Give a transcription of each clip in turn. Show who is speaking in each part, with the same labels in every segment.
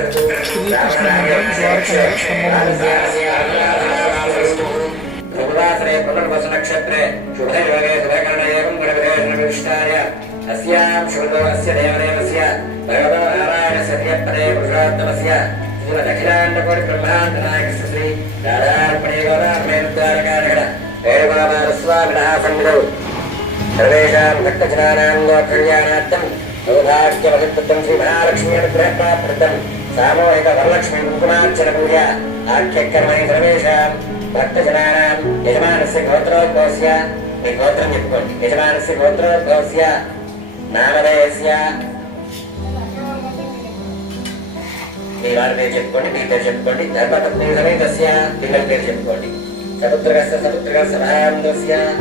Speaker 1: శ్రీకృష్ణ మందిరం ద్వారకా
Speaker 2: ప్రభువాసరే శ్రీ సర్వేషాం భక్తజనానాం సౌభాగ్యమహిత్వం శ్రీ మహాలక్ష్మీ సామూహిక వరలక్ష్మి కుంకుమార్చన పూజ ఆఖ్యకర్మణి సర్వేషాం భక్తజనానాం యజమానస్య గోత్రోద్భవస్య. మీ గోత్రం చెప్పుకోండి. యజమానస్య గోత్రోద్భవస్య. నామధేయస్య. మీ వారి పేరు చెప్పుకోండి మీ పేరు చెప్పుకోండి. ధర్మపత్ని సమేతస్య. పిల్లల పేరు చెప్పుకోండి. సముద్రగస్య సముద్రగస్య మహానందస్య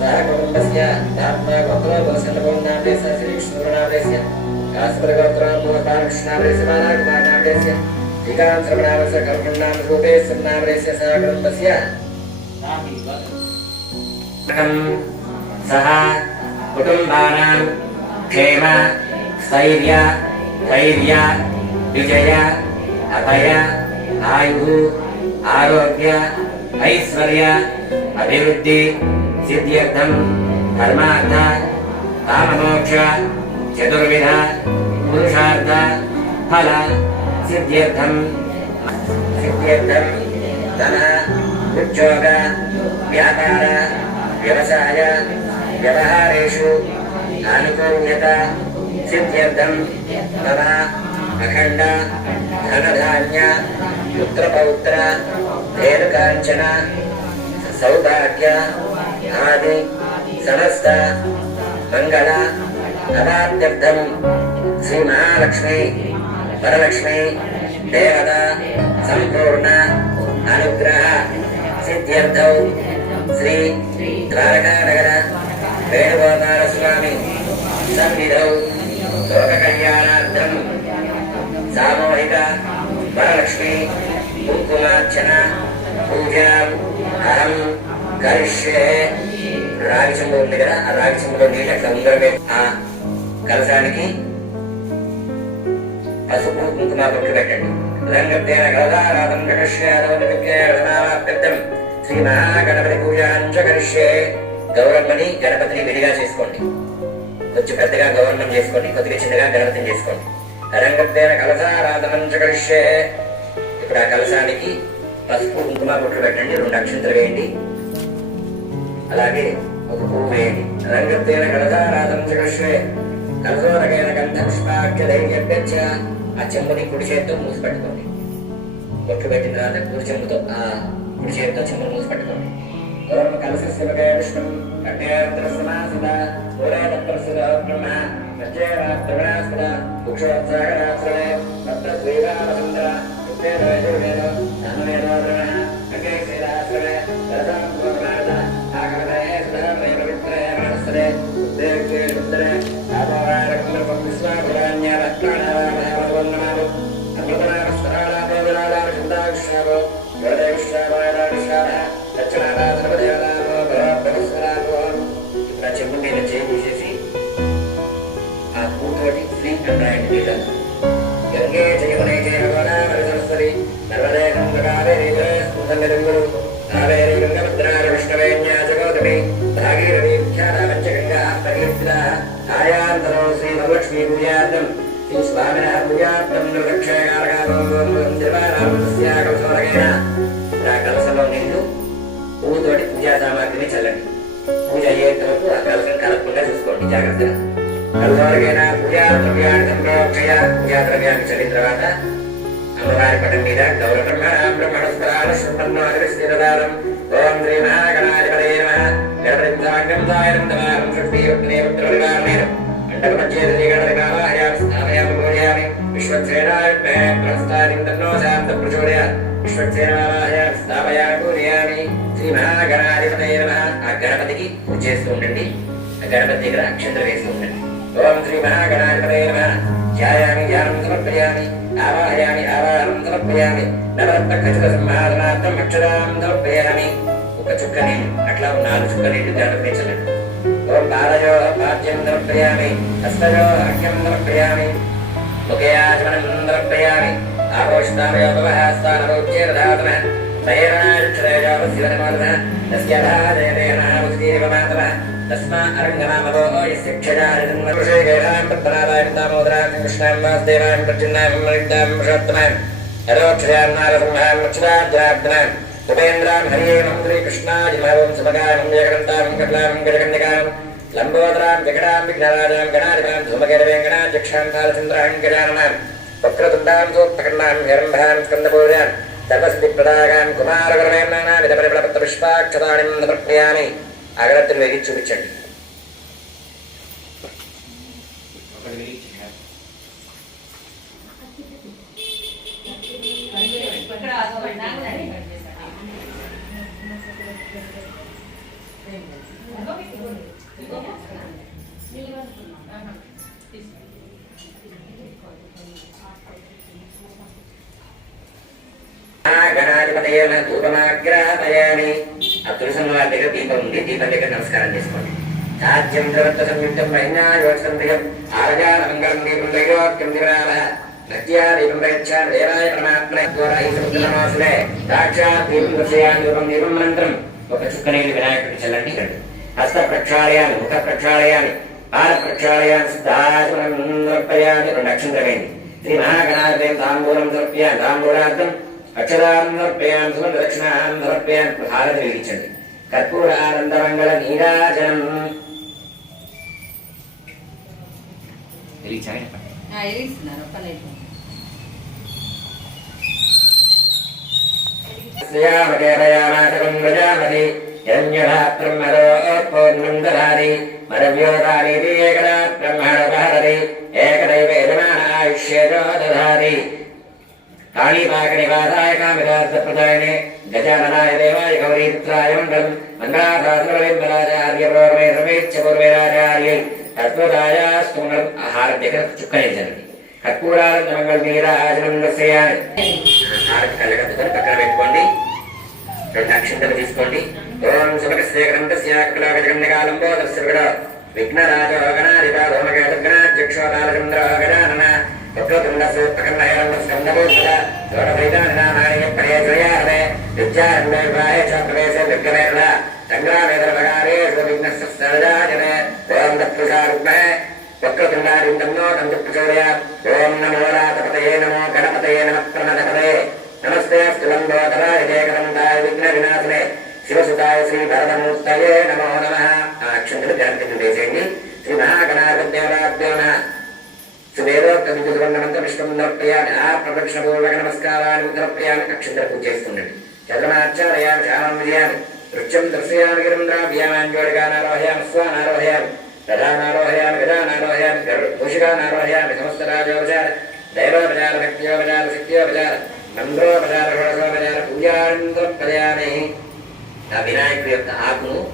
Speaker 2: సహ కుటుంబస్య ఆత్మా గోత్ర గోసన్నపూర్ణాభ్యస్య శ్రీకృష్ణనాభ్యస్య కాశ్మరగోత్రాంబోపాలకృష్ణాభ్యస్య బాలాకుమారనాభ్యస్య శ్రీకాంతరమణాభ్యస్య కల్పన్నామ రూపే సన్నాభ్యస్య సహ కుటుంబస్య సహ కుటుంబానాం క్షేమ స్థైర్య ధైర్య విజయ అభయ ఆయు ఆరోగ్య ఐశ్వర్య అభివృద్ధి సిద్ధ్యర్థం ధర్మార్థ కామమోక్ష చతుర్విధ పురుషార్థ ఫల సిద్ధ్యర్థం సిద్ధ్యర్థం ధన ఉద్యోగ వ్యాపార వ్యవసాయ వ్యవహారేషు ఆనుకూల్యత సిద్ధ్యర్థం మమ అఖండ ధనధాన్య పుత్రపౌత్ర రేణుకాంచన సౌభాగ్య ఆది సమస్త మంగళ అనార్థం శ్రీ మహాలక్ష్మి వరలక్ష్మి దేవత సంపూర్ణ అనుగ్రహ సిద్ధ్యర్థం శ్రీ ద్వారకానగర వేణుగోపాల స్వామి సన్నిధౌ లోక కళ్యాణార్థం సామూహిక వరలక్ష్మి కుంకుమార్చన పూజాం అహం కరిష్యే రాగి చెంబు ఉంది కదా ఆ రాగి చెంబులో నీళ్ళు అట్లా ఉంగరమే కలశానికి పసుపు కుంకుమ బొట్లు పెట్టండి రంగత్తేన గదారాధం కరిష్యాదం శ్రీ మహాగణపతి పూజాంచ కరిష్యే గౌరమ్మని గణపతిని విడిగా చేసుకోండి. కొంచెం పెద్దగా గౌరవం చేసుకోండి కొద్దిగా చిన్నగా గణపతిని చేసుకోండి. రంగత్తేన కలసారాధనం చ కరిష్యే ఇప్పుడు ఆ కలశానికి పసుపు కుంకుమ బొట్లు పెట్టండి రెండు అక్షంతలు వేయండి. అలాగే ఒక పువ్వు వేయండి. రంగత్తేన కలసారాధనం చ కరిష్యే కలసోరకైన గంధ ఆ చెంబుని కుడి చేతితో మూసి పెట్టుకోండి ముక్కు పెట్టిన తర్వాత కుడి చెంబుతో ఆ కుడి చేతితో చెంబును మూసి పెట్టుకోండి ఓం కలశశివకయ విష్ణు కట్యాయంత్ర సమాసిత పూరేతప్రసిద బ్రహ్మ సజ్జయరాత్రగణాస్పద కుక్షోత్సాగరాశ్రమే తత్ర కలసలో నీళ్ళు పువ్వుతోటి పూజా సామాగ్రిని చల్లండి పూజ అయ్యేంత ఆ కలసం కలపకుండా చూసుకోండి జాగ్రత్తగా కలసవరకైనా పూజా ద్రవ్యాన్ని సంప్రోక్షయ పూజా ద్రవ్యాన్ని చల్లిన తర్వాత అమ్మవారి పటం మీద గౌర బ్రహ్మ బ్రహ్మణస్పరాల శృంభన్మాదిరి స్థిరదారం ఓం శ్రీ మహాగణాధిపతే నమ గణపతింసాంగం సాయనం దమాహం శక్తియుక్తే పుత్రవికారణేన మండల మధ్యే శ్రీగణరికావాహయామి స్థాపయామి పూజయామి విశ్వక్సేనాయ ప్రస్తారిం తన్నో శాంత ప్రచోదయ విశ్వక్సేనావాహయామి శ్రీ నమ ఆ గణపతికి పూజ చేస్తూ ఉండండి ఆ గణపతి దగ్గర అక్షంతలు వేస్తూ ఉండండి ఓం శ్రీ నమ ధ్యాయామి ధ్యానం సమర్పయామి ఆవాహయామి ఆవాహనం సమర్పయామి నవరత్న ఖచ్చిత సంహారణార్థం అక్షరాం సమర్పయామి ఒక చుక్క నీళ్ళు అట్లా నాలుగు చుక్క నీళ్ళు గణపతి చల్లండి ఓం పాదయో పాద్యం సమర్పయామి హస్తయో అర్ఘ్యం సమర్పయామి ముఖయాచమనం సమర్పయామి ఆపోషితామయోపవः స్థానమోచ్చేరధాతమः తస్మా అరంగనామదో యస్య క్షజారితన్మరుషేకేషాం పద్మనాభాయం కృష్ణాం వాసుదేవాం ప్రచున్నాం మరిద్దాం పురుషోత్తమాం యథోక్షయాం నారసింహాం అక్షరాజ్రాబ్దనాం ఉపేంద్రాం హరియే మంత్రి కృష్ణాయ మహవం సుమగాయం కట్లాం గజకన్యకాం లంబోదరాం జగడాం విఘ్నరాజాం గణాధిపాం ధూమకేతవేంగణాధ్యక్షాం కాలచంద్రాం గజాననాం వక్రతుండాం సూక్తఖండాం హిరంభాం స్కందపూజాం సర్వసిద్ధి ప్రదాగాం కుమారగణమేనా విధపరిపడపత్ర పుష్పాక్షతాళిం ప్రక్రియాని అగరత్తులు వెలిగి చూపించండి
Speaker 1: ఇక్కడ అదొకటి
Speaker 2: గణాధిపతయేన ధూపమాగ్రాపయామి ఆ వారి దగ్గర దీపం ఉంది. దీపం దగ్గర నమస్కారం చేసుకోండి. సాధ్యం ప్రవర్త సంయుక్తం మహిళాయోత్సం ప్రియం మంగళం దీపం వైరోక్యం దివరాల నత్యా దీపం ప్రయచ్చామి దేవాయ ద్వారా ఈ సాక్షాత్ దీపం దర్శయామి దీపం ఒక చుక్క నీళ్ళు వినాయకుడికి చల్లండి హస్త ప్రక్షాళయామి ముఖ ప్రక్షాళయామి పాద ప్రక్షాళయామి సిద్ధాసనం రెండు శ్రీ మహాగణాధిపతి తాంబూలం సమర్పయామి. తాంబూలార్థం అక్షరాన్ని సమర్పయామి సుగంధ దక్షిణాన్ని సమర్పయామి భారత వెలిగించండి కర్పూరానందమంగళ నీరాజనం ప్రజాపతి. హిరణ్యధాత్రం మరోత్పూర్ణం దధారి మరవ్యోధారి ఏకదా బ్రహ్మణోపహరతి. ఏకదైవ యజమానాయుష్యేజో దధారి. కాళీపాకనివాసాయ కామిదార్థప్రదాయనే గజాననాయ దేవాయ గౌరీపుత్రాయ మంగళం మంగళాశాస్త్రవేంద్రాచార్య పూర్వే రమేశ్చ పూర్వేరాచార్యై తత్వదాయాస్తు మంగళం ఆహారం దగ్గర కర్పూరాలను మంగళ మీద ఆచరణ చేయాలి కళ్ళగద్దుకొని పక్కన పెట్టుకోండి రెండు అక్షంతలు తీసుకోండి ఓం శివసుతాయ శ్రీ భరతమూర్తయే నమో నమ ఆ అక్షంతులు శ్రీ సువేదోక్త విద్యుత్మంత విష్ణు సమర్పయామి ఆ ప్రదక్షిణ పూర్వక నమస్కారాన్ని సమర్పయామి అక్షంతర పూజ చేస్తుండండి చంద్రమాచార్యామి శ్యామం విజయామి నృత్యం దర్శయామి గిరింద్రాభ్యామాంజోడిగానారోహయామి స్వానారోహయామి. ప్రధానారోహయామి. విధానారోహయామి. భూషికానారోహయామి సమస్తరాజోపచార. దైవోపచార భక్త్యోపచార శక్త్యోపచార మంత్రోపచార షోడశోపచార పూజాంతోపయామి ఆ వినాయకుడి యొక్క ఆకును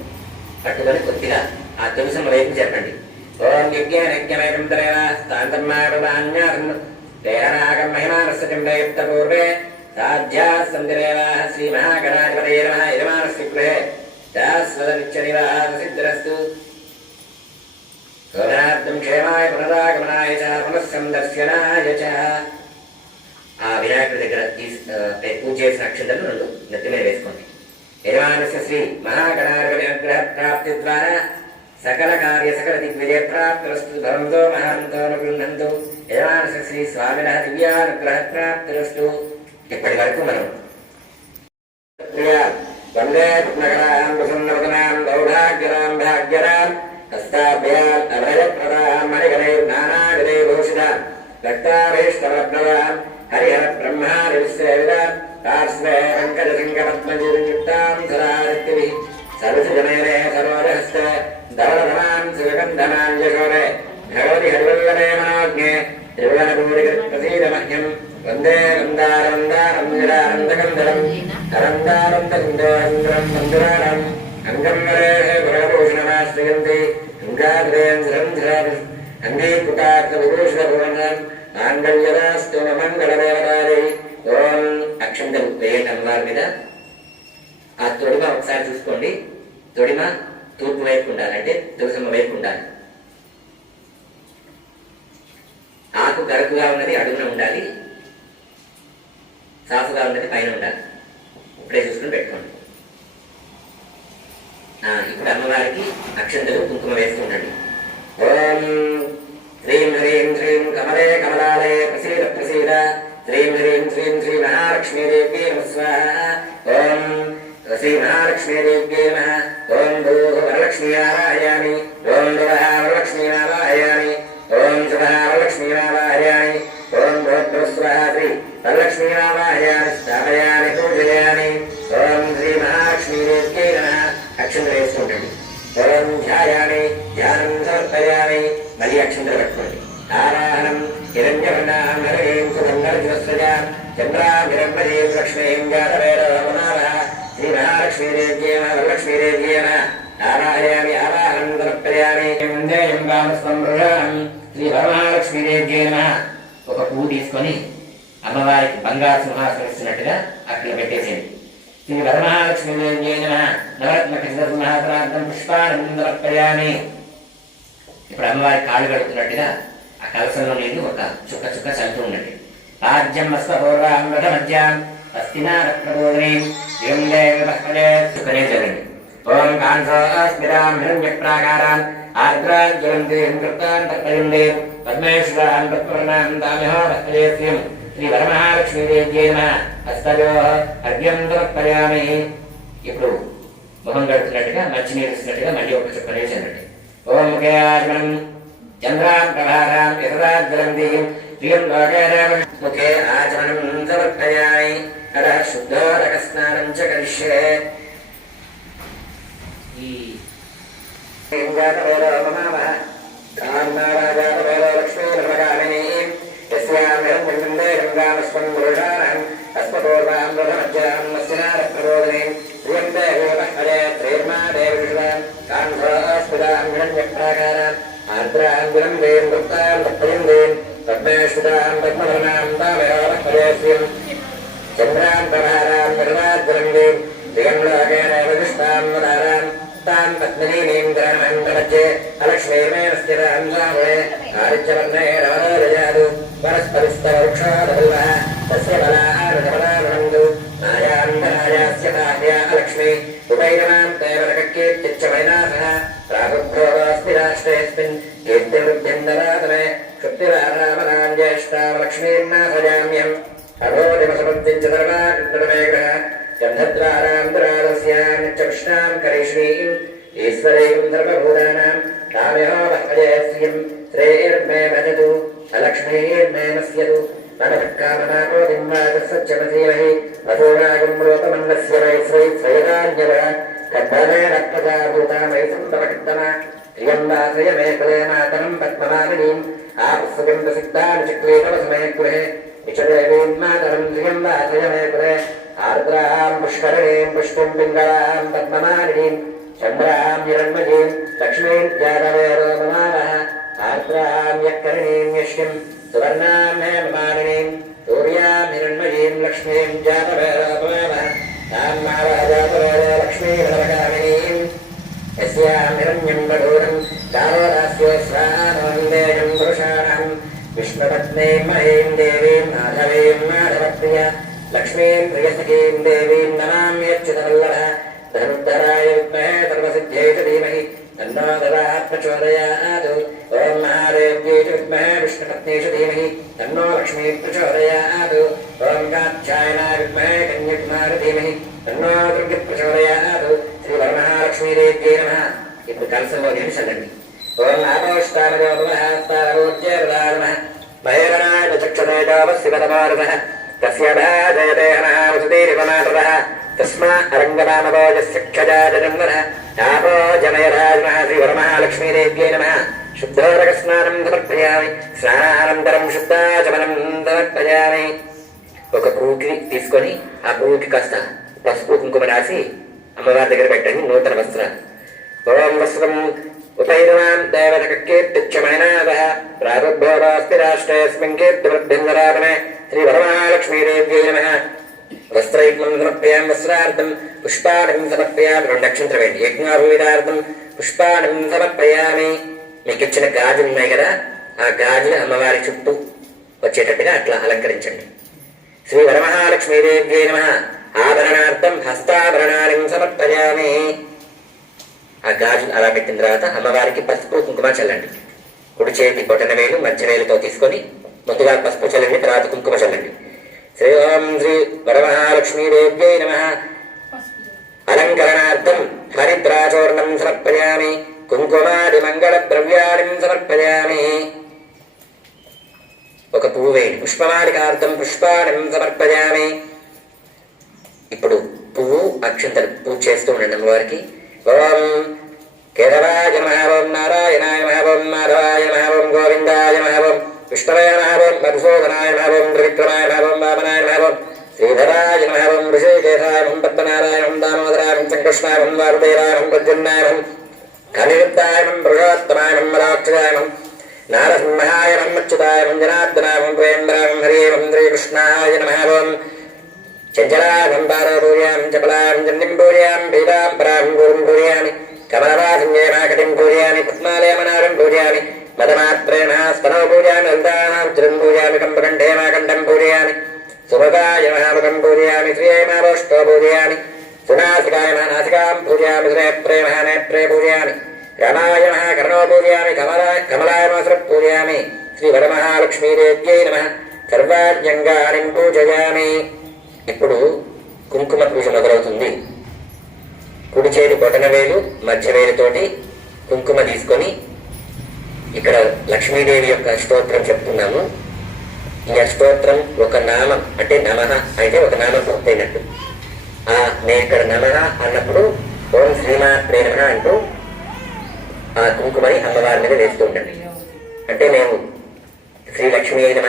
Speaker 2: పట్టుకొని కొద్దిగా ఆ తులసం వైపు చెప్పండి ఓం యజ్ఞేనజ్ఞమేకం తరేవ స్థాంతర్మాగమాన్యాసం తేనాగం మహిమానస్య చిండయుక్త పూర్వే సాధ్యా సంతిరేవ శ్రీ మహాగణాధిపతయే నమః యజమానస్య గృహే ఆ వినాయకుడి దగ్గర తీసి ఆ, రెండు నెత్తి మీద వేసుకోండి యజమానస్య శ్రీ మహాగణాధిపతి అనుగ్రహ ప్రాప్తి ద్వారా సకల కార్య సకల దిగ్విజయప్రాప్తులస్తు భవంతో మహాంతో గృహంతు యజమానస శ్రీ స్వామిన దివ్యానుగ్రహ ప్రాప్తిరస్తు ఇప్పటి వరకు మనం వందే నగరాం ప్రసన్నవదనాం దౌఢాగ్యరాం భాగ్యరాం హస్తాభ్యాం అభయప్రదాం మణిగణైర్నానావిధైర్భూషిత రక్తాభీష్టవప్నవాం హరిహర బ్రహ్మాది విశ్వేవిదాం పార్శ్వే పంకజసింగపద్మజుక్తాం సదాదిత్యవి. ధవళధమాం సుగంధమాం భగవతి త్రివనపూరికృతీరమహ్యం వందే వందారందారం నిరానందకందరం అరందానందకుందోరంద్రం అంగం వరే గురభూషణమాశ్రయంతి అంగాగ్రేం ధరం అంగీకృతార్థ మాంగళ్యదాస్తు మంగళదేవతారి ఓం అక్షంతలు వేయటం వారి మీద. ఆ తొడిమ ఒకసారి చూసుకోండి. తొడిమ తూర్పు వైపు ఉండాలి. అంటే తులసమ్మ వైపు ఉండాలి. ఆకు గరుకుగా ఉన్నది అడుగున ఉండాలి. సాఫ్గా ఉన్నది పైన ఉండాలి. ఇప్పుడే చూసుకుని పెట్టుకోండి. ఇప్పుడు అమ్మవారికి అక్షంతలు కుంకుమ వేస్తూ ఉండండి. ఓం శ్రీం హ్రీం శ్రీం కమలే కమలాలే ప్రసీద ప్రసీద. శ్రీం హ్రీం శ్రీం శ్రీ మహాలక్ష్మీదేవి నమ స్వాహ. ఓం శ్రీ మహాలక్ష్మీదేవ్యే నమ. ఓం భూః వరలక్ష్మీ ఓం భువః వరలక్ష్మీ ఓం శుభః వరలక్ష్మీ ఓం భూర్భువస్వః శ్రీ వరలక్ష్మీ స్థాపయామి పూజయామి. ఓం శ్రీ మహాలక్ష్మీదేవ్యే నమ. అక్షంతలు ఓం ధ్యాయామి ధ్యానం సమర్పయామి. మళ్ళీ అక్షంతలు లక్ష్మీం మనామః శ్రీ మహాలక్ష్మీదేవ్యేమ వరలక్ష్మీదేవ్యేమ ఆరాహయామి ఆవాహనం శ్రీ వరమహాలక్ష్మీదేవ్యే ఒక పువ్వు తీసుకొని అమ్మవారికి బంగారు సింహాసనం ఇస్తున్నట్టుగా అక్కడ పెట్టేసింది శ్రీ వరమహాలక్ష్మీదేవ్యే నమ నవరత్న సింహాసనార్థం పుష్పాన్ని సమర్పయామి ఇప్పుడు అమ్మవారి కాళ్ళు కడుతున్నట్టుగా ఆ కలసంలో నీళ్ళు ఒక చుక్క చుక్క చల్లుతూ ఉన్నట్టు రాజ్యం వస్త రథ మధ్యాం అస్తినార ప్రబోధిని ఓం కాంసోస్మిరాం హిరణ్య ప్రాకారాన్ ఆర్ద్రాజ్వలంతి కృతాన్ తర్పయండి పద్మేశ్వరాన్ పద్మవర్ణాన్ దామ్యహో భక్తయేస్యం ఇప్పుడు మొహం గడుతున్నట్టుగా మంచినీరు ఇస్తున్నట్టుగా మళ్ళీ ఒక చుక్కనే చల్లండి ఓం ముఖే చంద్రాం ప్రభారాం యథరాజ్వలం ప్రియం లోకేరామ ముఖే ఆచమనం సమర్పయామి అడ చ కరిష్యే ఈ జాతవేదో మమావహ కాన్నారాజాతవేదో లక్ష్మీ నమగామిని కీర్తివృద్ధ్యందరాతమే క్షుప్తిరారామనాం జ్యేష్ఠావలక్ష్మీర్నాశయామ్యం అఘోరిమసమర్పించ ధర్మాగ్రహ గంధద్వారాంతరాదస్యాం కరిష్ణీం ఈశ్వరీం ధర్మభూతానాం కామ్యో భక్తజే శ్రియం శ్రేయర్మే భజతు అలక్ష్మీర్మే నశ్యతు మనఃకామనాకోదిం వాచసచ్చమధీమహి వసూరాగం రూపమన్నస్య వై శ్రీ శ్రేయాన్యవ కద్భవేన ప్రజాభూతామై సంతమకర్తన ప్రియం వాసయ మే కులేనాతనం పద్మనామినీం ప్రసిద్ధాని చక్రీతవసమే గృహే నిచదేవీం మాతరం ప్రియం ఆర్ద్రాం పుష్కరణీం పుష్పం పింగళాం పద్మమాలినీం చంద్రాం హిరణ్మయీం లక్ష్మీం త్యాగవేదో మమావహ ఆర్ద్రాం యక్కరణీం యష్యం సువర్ణాం హేమమాలినీం సూర్యాం హిరణ్మయీం లక్ష్మీం మమావహ తాం మావహ నవగామినీం యస్యాం హిరణ్యం బఢూరం దారోదాస్యో స్వానోన్దేయం పురుషాణం విష్ణుపత్నీం మహీం దేవీం మాధవీం మాధవప్రియ లక్ష్మీం ప్రియసఖీం దేవీం నమామ్యచ్యుతవల్లభ ధనుద్ధరాయ విద్మహే సర్వసిద్ధ్యై చ ధీమహి తన్నో దదాత్ ప్రచోదయాత్ ఓం మహాదేవ్యై చ విద్మహే విష్ణుపత్న్యై చ ధీమహి తన్నో లక్ష్మీ ప్రచోదయాత్ ఓం కాత్యాయనాయ వరమహాలక్ష్మీదేవ్యై ఇప్పుడు కలసంలో చదండి ఓం ఆపోష్టానమోపమహాస్తానమోజ్యేర్దానమః భైరనాయ చక్షుదేజోపశివతమారుతः తస్య భాజయదేహనः తస్మా అరంగమానవోజస్య క్షజాజనంవనः ఆపో జనయరాజనः శ్రీవరమహాలక్ష్మీదేవ్యై నమः. శుద్ధోదక సమర్పయామి స్నానానంతరం శుద్ధాచమనం సమర్పయామి. ఒక పువ్వుకి తీసుకొని ఆ పువ్వుకి కాస్త పసుపు కుంకుమ రాసి అమ్మవారి దగ్గర పెట్టండి. నూతన వస్త్రాలు ఓం వస్త్రం ఉపైరవాం దేవతక కీర్తిచ్చమైనాదః ప్రాదుర్భోరాస్తి రాష్ట్రేऽస్మిన్ శ్రీ వరమహాలక్ష్మీదేవ్యై నమః. వస్త్రైక్మం సమర్పయాం వస్త్రార్థం. పుష్పాణం సమర్పయామి. రెండు అక్షంతలు వేయండి యజ్ఞాభూమిదార్థం. పుష్పాణం సమర్పయామి. మీకు ఇచ్చిన గాజులు ఉన్నాయి కదా? ఆ గాజులు అమ్మవారి చుట్టూ వచ్చేటట్టుగా అట్లా అలంకరించండి. శ్రీ వరమహాలక్ష్మీదేవ్యై నమ. ఆభరణార్థం హస్తాభరణాన్ని సమర్పయామి. ఆ గాజులు అలా పెట్టిన తర్వాత అమ్మవారికి పసుపు కుంకుమ చల్లండి. కుడి చేతి బొటన వేలు మధ్య వేలుతో తీసుకొని ముందుగా పసుపు చల్లండి తర్వాత కుంకుమ చల్లండి. శ్రీ ఓం శ్రీ వరమహాలక్ష్మీదేవ్యై నమ. అలంకరణార్థం హరిద్రాచూర్ణం సమర్పయామి. కుంకుమాది మంగళ ద్రవ్యాణి సమర్పయామి. ఒక పువ్వు వేయండి. పుష్పమాలికార్థం పుష్పాణం సమర్పయామి. ఇప్పుడు పువ్వు అక్షంతలు పూజ చేస్తూ ఉండండి అమ్మవారికి. ఓం కేరళాయ మహాభం నారాయణాయ మహాభం ఓం మాధవాయ నమ గోవిందాయ మహాభం విష్ణవయ నమ మధుసూదనాయ త్రివిక్రమాయ మహాభం వామనాయ మహాభం శ్రీధరాయ మహాభం ఋషికేశాయం పద్మనారాయణం దామోదరాయం పద్మనారాయణ వారుదేరాయం దామోదరాయ ఓం సంకృష్ణాయ ఓం వారుదేవాయ ఓం ప్రద్యున్నాయ ఓం కనిరుద్ధాయ నారసింహాయ శ్రీకృష్ణాయ మహాభం ఓం చపలాం చండిం పూర్యాం గురుం పూర్యామి కమలవాసం పూర్యామి పద్మాలయమనారం పూర్యామి మదమాత్రేణ స్తనవ పూజామి లలితానాం చిరం పూజామి కంపకంఠే పూర్యామి సుభగాయ మహాముఖం పూర్యామి శ్రీయమారోష్టో పూజయామి సునాసికాయ నాసికాం పూజయామి శ్రేప్రే మహానేత్రే పూజయామి రమాయ మహాకర్ణో పూజయామి కమలా కమలాయ పూజయామి శ్రీ వరమహాలక్ష్మీదేవ్యై నమ సర్వాజ్ఞంగాని పూజయామి ఇప్పుడు కుంకుమ పూజ మొదలవుతుంది. కుడి చేతి బొటన వేలు మధ్య వేలుతోటి కుంకుమ తీసుకొని ఇక్కడ లక్ష్మీదేవి యొక్క స్తోత్రం చెప్తున్నాము. ఈ స్తోత్రం ఒక నామం అంటే నమః అయితే ఒక నామం పూర్తయినట్టు. ఆ నేను ఇక్కడ నమః అన్నప్పుడు ఓం శ్రీమా ప్రేరణ అంటూ ఆ కుంకుమని అమ్మవారి మీద వేస్తూ ఉండండి. అంటే మేము శ్రీ లక్ష్మీ నమ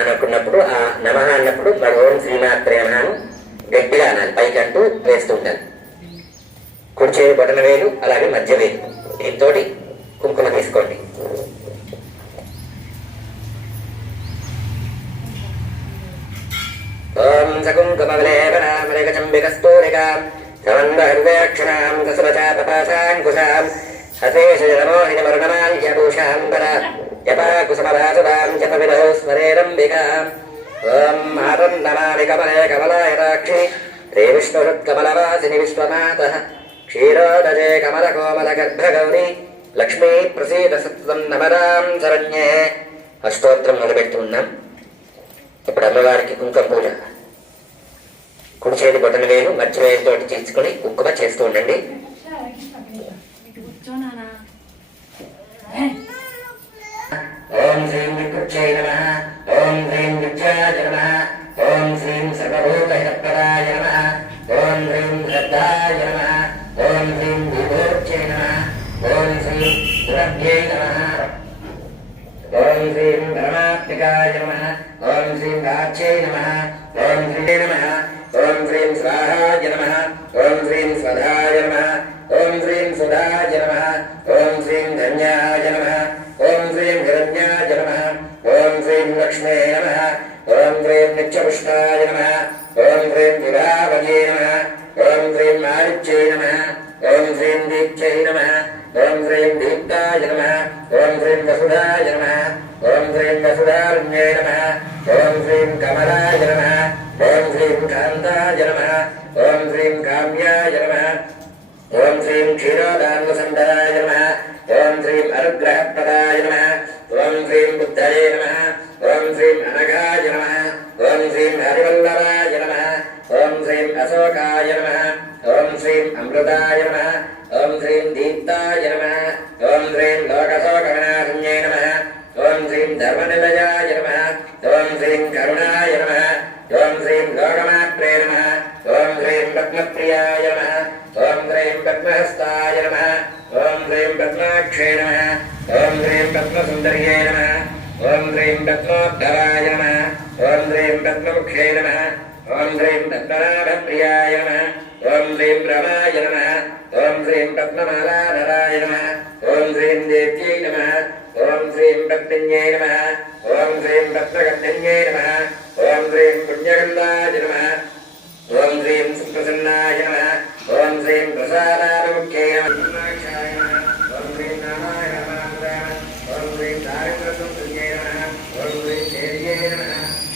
Speaker 2: అనుకున్నప్పుడు ఆ నమ అన్నప్పుడు మరి ఓం శ్రీమాత్రే నమ గట్టిగా అనాలి. పైకి అంటూ వేస్తూ ఉండాలి. కుడి చేతి బొటన వేలు అలాగే మధ్య వేలు. దీంతో కుంకుమ తీసుకోండి. ఓం సకుంకుమవలేవనామలికచంబికస్తూరికాం సమంద హృదయక్షణాం దశరచాపపాశాంకుశాం హసేషజనమోహినిమరుణమాల్యభూషాంబర జపాకుసుమరాసుదాం జపవిదహో స్మరేరంబికాం ఓం మాతం నమామి కమలే కమలాయతాక్షి శ్రీ విష్ణుహృత్కమలవాసిని విశ్వమాతః క్షీరోదజే కమలకోమలగర్భగౌరి. లక్ష్మీ ప్రసీద సత్వం నమరాం శరణ్యే. అష్టోత్రం మొదలుపెట్టున్నాం ఇప్పుడు అమ్మవారికి కుంకుమ పూజ. కుడి చేతి బొట్టన వేలు మధ్య వేలుతోటి తీసుకుని కుంకుమ చేస్తూ ఉండండి. ఓం శ్రీం వికృత్యై నమ ఓం శ్రీం విద్యాయ నమ ఓం శ్రీం సర్వభూతహితప్రదాయ నమ ఓం శ్రీం శ్రద్ధాయ నమ ఓం శ్రీం విభూత్యై నమ ఓం శ్రీం సురభ్యై నమ ఓం శ్రీం ధర్మాత్మికాయ నమ ఓం శ్రీం రాజ్యై నమ ఓం శ్రీ నమ ఓం శ్రీం స్వాహాయ నమ ఓం శ్రీం స్వధాయ నమ ఓం శ్రీం సుధాయ నమ ఓం నిత్యపుష్టాయ నమ ఓం శ్రీం విభావజే నమ ఓం శ్రీం మారిత్యై నమ ఓం శ్రీం దీప్త్యై నమ ఓం శ్రీం దీప్తాయ నమ ఓం శ్రీం వసుధాయ నమ ఓం శ్రీం వసుధారుణ్యై నమ ఓం శ్రీం కమలాయ నమ ఓం శ్రీం కాంతాయ నమ ఓం శ్రీం కామ్యాయ నమ ఓం శ్రీం క్షీరోదాంగసంధరాయ నమ ఓం శ్రీం అనుగ్రహప్రదాయ నమ ఓం శ్రీం బుద్ధయే నమ ఓం శ్రీం అనఘాయ నమ ఓం శ్రీం హరివల్లభాయ నమ ఓం శ్రీం అశోకాయ నమ ఓం శ్రీం అమృతాయ నమ ఓం శ్రీం దీప్తాయ నమ ఓం శ్రీం లోకశోకవినాశన్యై నమ ఓం శ్రీం ధర్మనిలయాయ నమ ఓం శ్రీం కరుణాయ నమ ఓం శ్రీం లోకమాత్రే నమ ఓం శ్రీం పద్మప్రియాయ నమ ఓం శ్రీం పద్మహస్తాయ నమ ఓం శ్రీం పద్మాక్షే నమ ఓం శ్రీం పద్మసుందర్యే నమ ఓం శ్రీం పద్మోద్ధరాయ నమ ఓం శ్రీం పద్మముఖే నమ. ఓం శ్రీం పద్మనాభప్రియాయ నమ. ఓం శ్రీం రమాయ నమ. ఓం శ్రీం పద్మమాలాధరాయ నమ. ఓం శ్రీం దేవ్యై నమ. ఓం శ్రీం పద్మిన్యై నమ. ఓం శ్రీం పద్మగంధన్యై నమ. ఓం శ్రీం పుణ్యగంధాయ నమ. ఓం శ్రీం సుప్రసన్నాయ నమ. ఓం శ్రీం ప్రసాదానుముఖ్యై నమ ఓం శ్రీం నారాయ నమ ఓం శ్రీం దారిద్ర్యసంతుల్యై నమ ఓం శ్రీం దేవ్యై నమ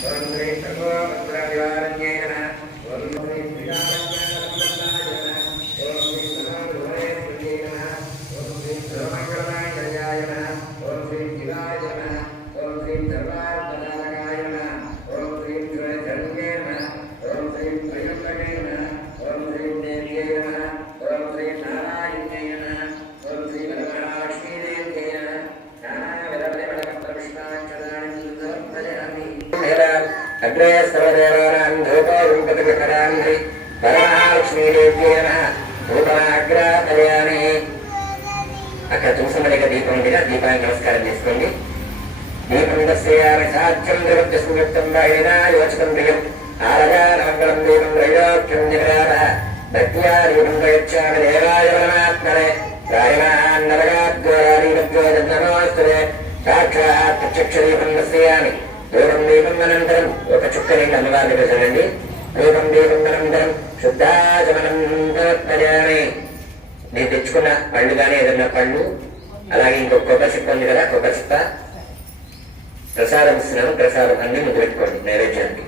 Speaker 2: ఓం శ్రీం సర్వోపద్రనివారణ్యై నమ ధూపోరాన్ ధూపోరం ప్రతికరాంధ్రి పరమహాలక్ష్మీదేవ్యే నమః ధూపమాగ్రాపయామి అక్కడ తులసమడిక దీపం ఉందిగా దీపానికి నమస్కారం చేసుకోండి. దీపం దర్శయామి సాధ్యం నిరుద్య సంయుక్తం వాయినా యోచకం ప్రియం. ఆలయామంగళం దీపం త్రైలోక్యం నిరార భక్త్యా దీపం ప్రయచ్చామి దేవాయ పరమాత్మనే. రాయమాన్నరగాద్వారీనమోస్తుతే సాక్షాత్ ప్రత్యక్ష దీపం దర్శయామి దూరం దీపం అనంతరం ఒక చుక్క నీళ్ళు అమ్మవారి దగ్గర చల్లండి దీపం అనంతరం శుద్ధాచమనం తోత్పజామి. నేను తెచ్చుకున్న పళ్ళు కానీ ఏదన్నా పళ్ళు అలాగే ఇంకొక కొబ్బరి చిప్ప ఉంది కదా కొబ్బరి చిప్ప. ప్రసాదం ఇస్తున్నాను ప్రసాదం అన్ని ముందు పెట్టుకోండి నైవేద్యానికి.